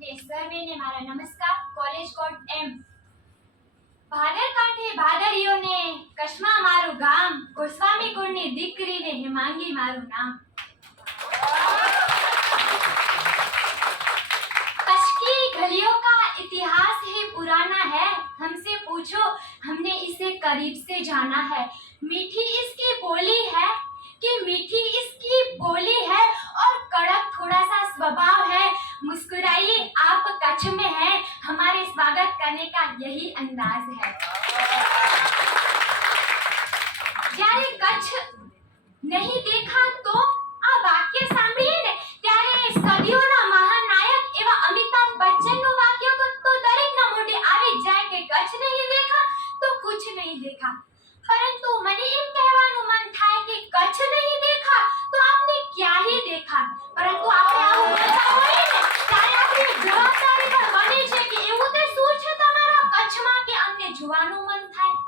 તે સર્વેને મારા નમસ્કાર. કોલેજ કોટ એમ ભાદર કાંઠે ભાદરીઓને, કચ્છમાં મારું ગામ, ગોસ્વામી કુળની દીકરીને હેમાંગી મારું નામ. कच्छ की गलियों का इतिहास है पुराना है, हमसे पूछो हमने इसे करीब से जाना है. मीठी इसकी बोली है कि मीठी इसकी बोली है और कड़क थोड़ा सा स्वभाव है. मुस्कुराइए आप कच्छ में हैं, हमारे स्वागत करने का यही अंदाज है. જ્યારે કચ્છ નહીં દેખા તો આ વાક્ય સાંભળીએ ને ત્યારે સદીઓના મહાનાયક એવા અમિતાભ બચ્ચનનું વાક્ય તો દરેકના મોઢે આવી જ જાય કે કચ્છ નહીં દેખા તો કુછ નહીં દેખા. પરંતુ મને એમ કહેવાનું મન થાય કે કચ્છ નહીં દેખા તો આપને ક્યાં હી દેખા. પરંતુ આપણે આવું બોલતા હોઈએ ને ત્યારે આપણી જવાબદારી પણ બને છે કે એવું તે શું છે તમારા કચ્છમાં કે અમને જોવાનું મન થાય.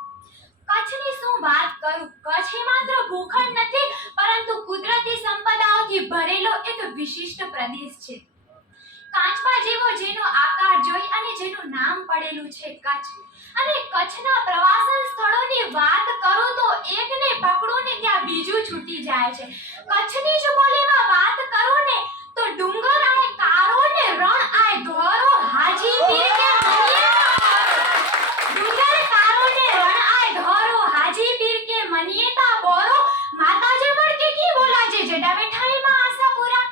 કચ્છની શું વાત કરું, કચ્છ એ માત્ર ભૂખંડ નથી પરંતુ કુદરતી સંપદાઓથી ભરેલો એક વિશિષ્ટ પ્રદેશ છે. કાચબા જેવો જેનો આકાર જોઈ અને જેનું નામ પડેલું છે કચ્છ. અને કચ્છના પ્રવાસન સ્થળોની વાત કરું તો એકને પકડું ને ત્યાં બીજું છૂટી જાય છે. કચ્છની જ બોલીમાં વાત કરું ને તો ડુંગર આય કારો ને રણ આય ધોરો, હાજી પીર કે ડુંગર કારો ને રણ આય ધોરો, હાજી પીર કે મનિયેતા બોરો, માતાજી પણ કે કી બોલા જે જડા બેઠાઈ માં આશા પૂરા.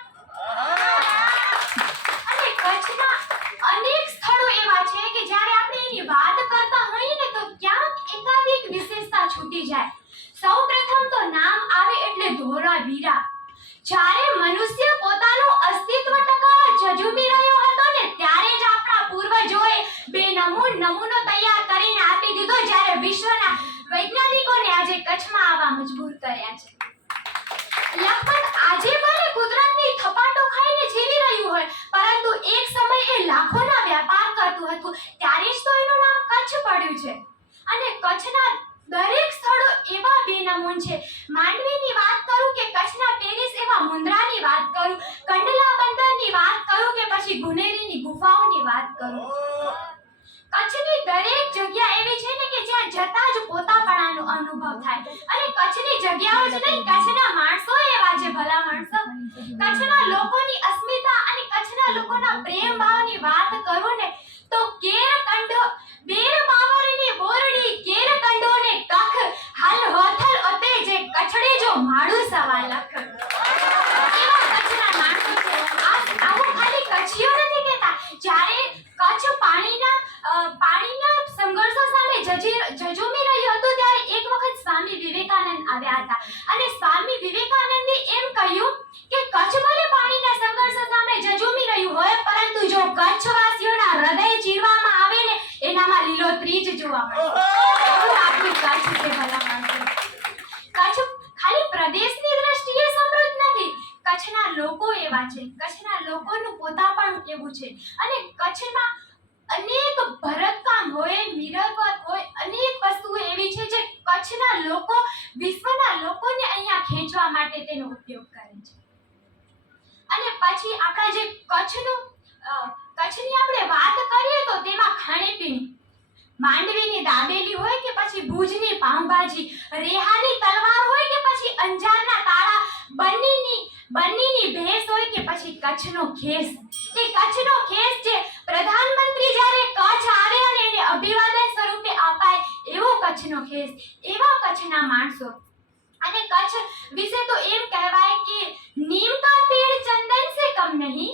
અને કચ્છના અનેક સ્થળો એવા છે કે જ્યારે આપણે એની વાત કરતા હોઈએ ને તો ક્યાંક એકાધિક વિશેષતા છૂટી જાય. સૌપ્રથમ તો નામ આવે એટલે ધોળાવીરા. જ્યારે મનુષ્ય પોતાનું અસ્તિત્વ ટકાવવા ઝઝૂમી રહ્યો હતો ને ત્યારે જ આપણા પૂર્વજોએ બે નમૂનો તૈયાર કરીને આપી દીધો, જ્યારે વિશ્વના વૈજ્ઞાનિકોને આજે કચ્છમાં આવવા મજબૂર કર્યા છે. લગભગ આજે ભલે કુદરતની થપાટો ખાઈને જીવી રહ્યું હોય પરંતુ એક સમય એ લાખોના વેપાર કરતું હતું, ત્યારે જ તો એનું નામ કચ્છ પડ્યું છે. અને કચ્છના દરેક સ્થળો એવા બેનમૂન છે. માંડવીની વાત કરું કે કચ્છના ટેરેસ એવા મુન્દ્રાની વાત કરું, કંડલા બંદરની વાત કરું કે પછી ગુનેરીની ગુફાઓની વાત કરું. કચ્છની દરેક જગ્યા એવી છે ને કે જ્યાં જતા જ પોતાપણાનો અનુભવ થાય. અને કચ્છની જગ્યાઓ જ નહીં, કચ્છના માણસો એવા છે, ભલા માણસો. કચ્છના લોકોની અસ્મિતા અને કચ્છના લોકોના પ્રેમ ભાવની વાત કરું ને તો કેર કંડો બેર બાવરની બોરડી, કેર કંડો ને કખ, હાલ હોથલ ઓતે જે કચ્છડે જો માડું સવા લખ. એવા કચ્છના માણસો છે. આવું ખાલી કચ્છીઓ નથી કહેતા. જ્યારે કચ્છ પાણીના સંઘર્ષો સામે ઝઝૂમી રહ્યું હતું ત્યારે એક વખત સ્વામી વિવેકાનંદ આવ્યા હતા અને સ્વામી વિવેકાનંદે એમ કહ્યું કે કચ્છ ભલે પાણીના સંઘર્ષો સામે ઝઝૂમી રહ્યું હોય પરંતુ જો કચ્છવાસીઓના હૃદય ચીરવામાં આવે ને એનામાં લીલોતરી જ જોવા મળે. આપણું કચ્છ છે ભલા માણસો. કચ્છ ખાલી પ્રદેશની દ્રષ્ટિએ સમૃદ્ધ નથી, કચ્છના લોકો એવા છે. કચ્છના લોકોનું પોતાપણું એવું છે. અને કચ્છમાં અનેક ભરતકામ હોય, મિરરવર્ક હોય, અનેક વસ્તુઓ એવી છે જે કચ્છના લોકો વિશ્વના લોકોને અહીંયા ખેંચવા માટે તેનો ઉપયોગ કરે છે. અને પછી આપણા જે કચ્છની આપણે વાત કરીએ તો તેમાં ખાણીપીણી, માંડવીની દાબેલી હોય કે પછી ભુજની પાઉંભાજી, રેહાની તલવાર હોય કે પછી અંજારના તાળા, બન્નીની ભેંસ હોય કે પછી કચ્છનો ખેસ. એ કચ્છનો ખેસ જે પ્રધાનમંત્રી જ્યારે કચ્છ આવે અને એને અભિવાદન સ્વરૂપે અપાય એવો કચ્છનો ખેસ, એવા કચ્છના માણસો. અને કચ્છ વિશે તો એમ કહેવાય કે નીમ કા પેડ ચંદન સે કમ નહીં,